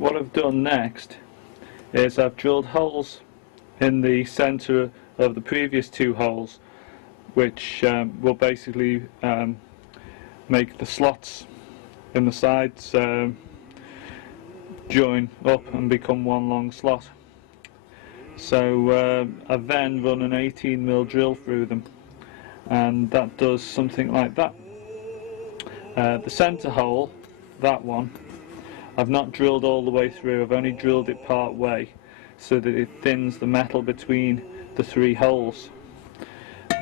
what I've done next is I've drilled holes in the centre of the previous two holes, which will basically make the slots in the sides join up and become one long slot. So I've then run an 18mm drill through them, and that does something like that. The centre hole, that one, I've not drilled all the way through, I've only drilled it part way so that it thins the metal between the three holes.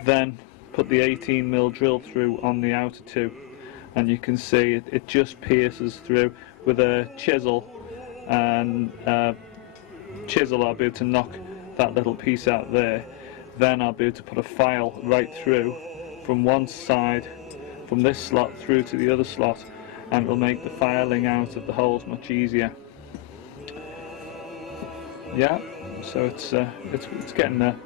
Then put the 18mm drill through on the outer two, and you can see it just pierces through. With a chisel and chisel I'll be able to knock that little piece out there. Then I'll be able to put a file right through from one side, from this slot through to the other slot, and it'll make the filing out of the holes much easier. Yeah, so it's getting there.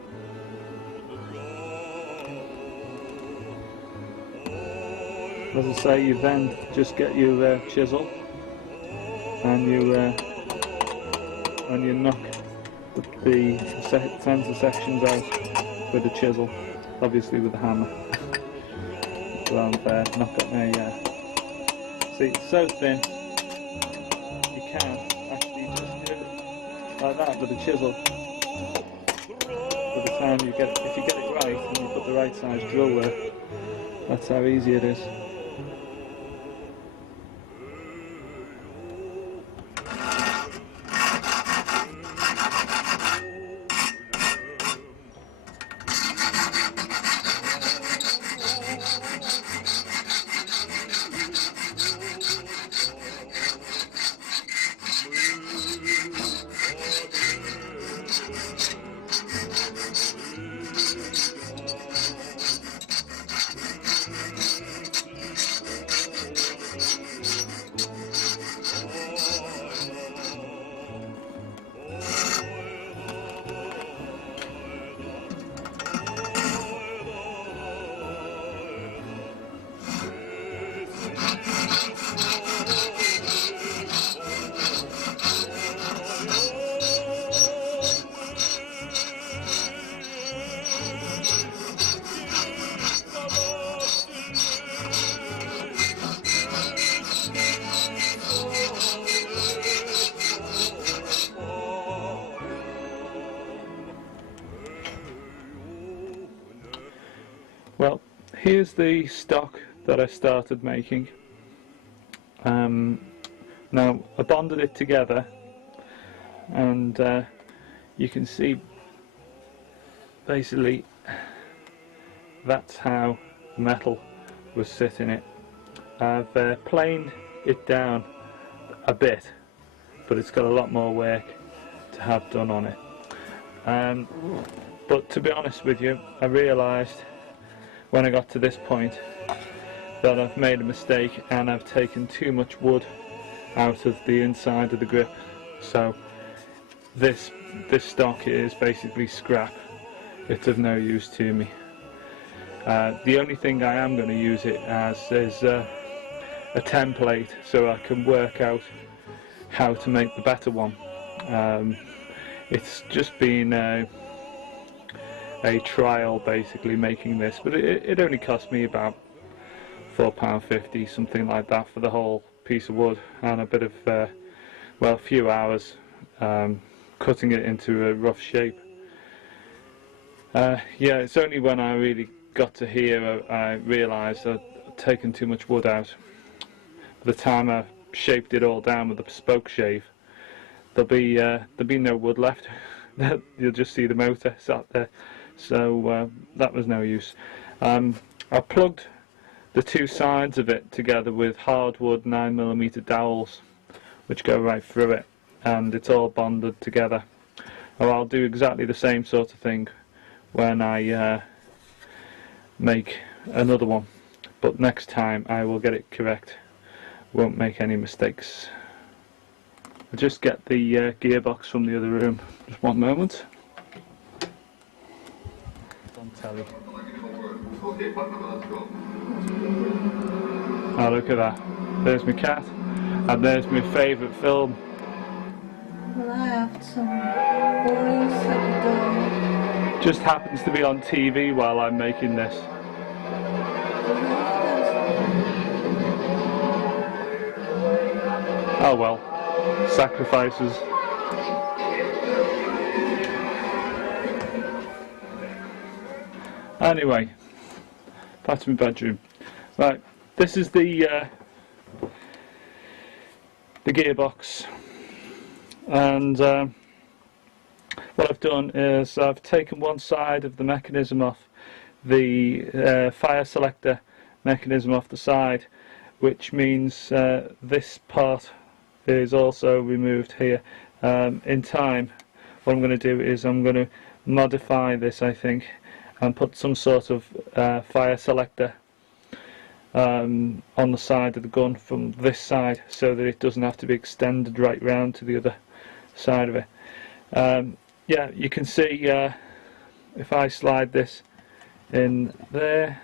As I say, you then just get your chisel and you knock the centre sections out with a chisel, obviously with a hammer. Around there, knock it there, yeah. See, it's so thin, you can actually just do it like that with a chisel. By the time you get, if you get it right and you put the right size drill there, that's how easy it is. Well, here's the stock that I started making. Now I bonded it together, and you can see basically that's how the metal was sitting it. I've planed it down a bit, but it's got a lot more work to have done on it. But to be honest with you, I realised when I got to this point that I've made a mistake and I've taken too much wood out of the inside of the grip. So this stock is basically scrap. It's of no use to me. The only thing I am going to use it as is a template, so I can work out how to make the better one. It's just been a trial basically making this, but it only cost me about £4.50, something like that, for the whole piece of wood, and a bit of well, a few hours cutting it into a rough shape. Yeah, it's only when I really got to here I realised I'd taken too much wood out. By the time I shaped it all down with a spoke shave, there'll be no wood left. You'll just see the motor sat there. So that was no use. I plugged the two sides of it together with hardwood 9mm dowels, which go right through it, and it's all bonded together. Well, I'll do exactly the same sort of thing when I make another one, but next time I will get it correct, won't make any mistakes. I'll just get the gearbox from the other room, just one moment. On telly. Oh, look at that. There's my cat, and there's my favourite film, Well, I have some boys at the door. Just happens to be on TV while I'm making this. Oh well, sacrifices. Anyway, back to my bedroom. Right, this is the gearbox, and what I've done is I've taken one side of the mechanism off, the fire selector mechanism off the side, which means this part is also removed here. In time, what I'm going to do is I'm going to modify this, I think, and put some sort of fire selector on the side of the gun from this side, so that it doesn't have to be extended right round to the other side of it. Yeah, you can see if I slide this in there,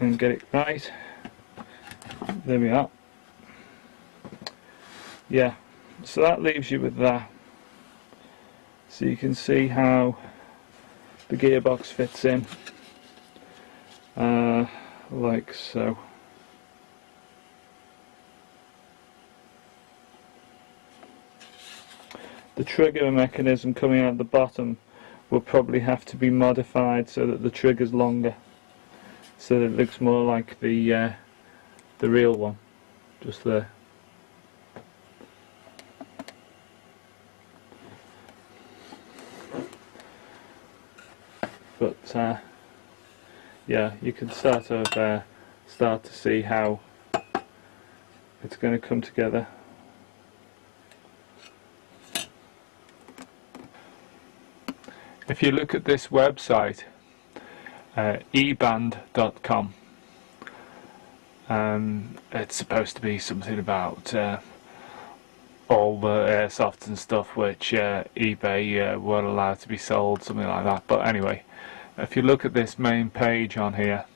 and get it right, there we are. Yeah, so that leaves you with that. So you can see how the gearbox fits in, like so. The trigger mechanism coming out the bottom will probably have to be modified so that the trigger's longer, so that it looks more like the real one, just there. But yeah, you can sort of start to see how it's going to come together. If you look at this website, eband.com, it's supposed to be something about all the airsoft and stuff which eBay weren't allowed to be sold, something like that. But anyway, if you look at this main page on here,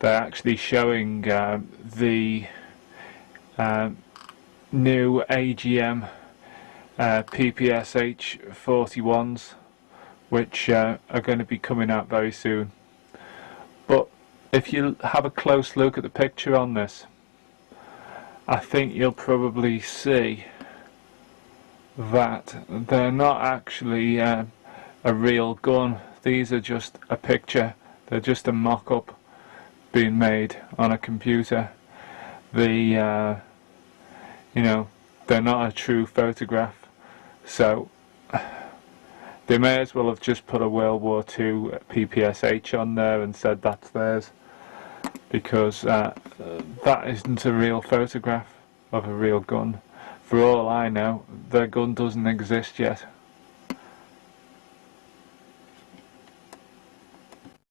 they're actually showing the new AGM PPSH41s, which are going to be coming out very soon. But if you have a close look at the picture on this, I think you'll probably see that they're not actually a real gun. These are just a picture. They're just a mock-up being made on a computer. You know, they're not a true photograph. So they may as well have just put a World War II PPSH on there and said that's theirs, because that isn't a real photograph of a real gun. For all I know, their gun doesn't exist yet.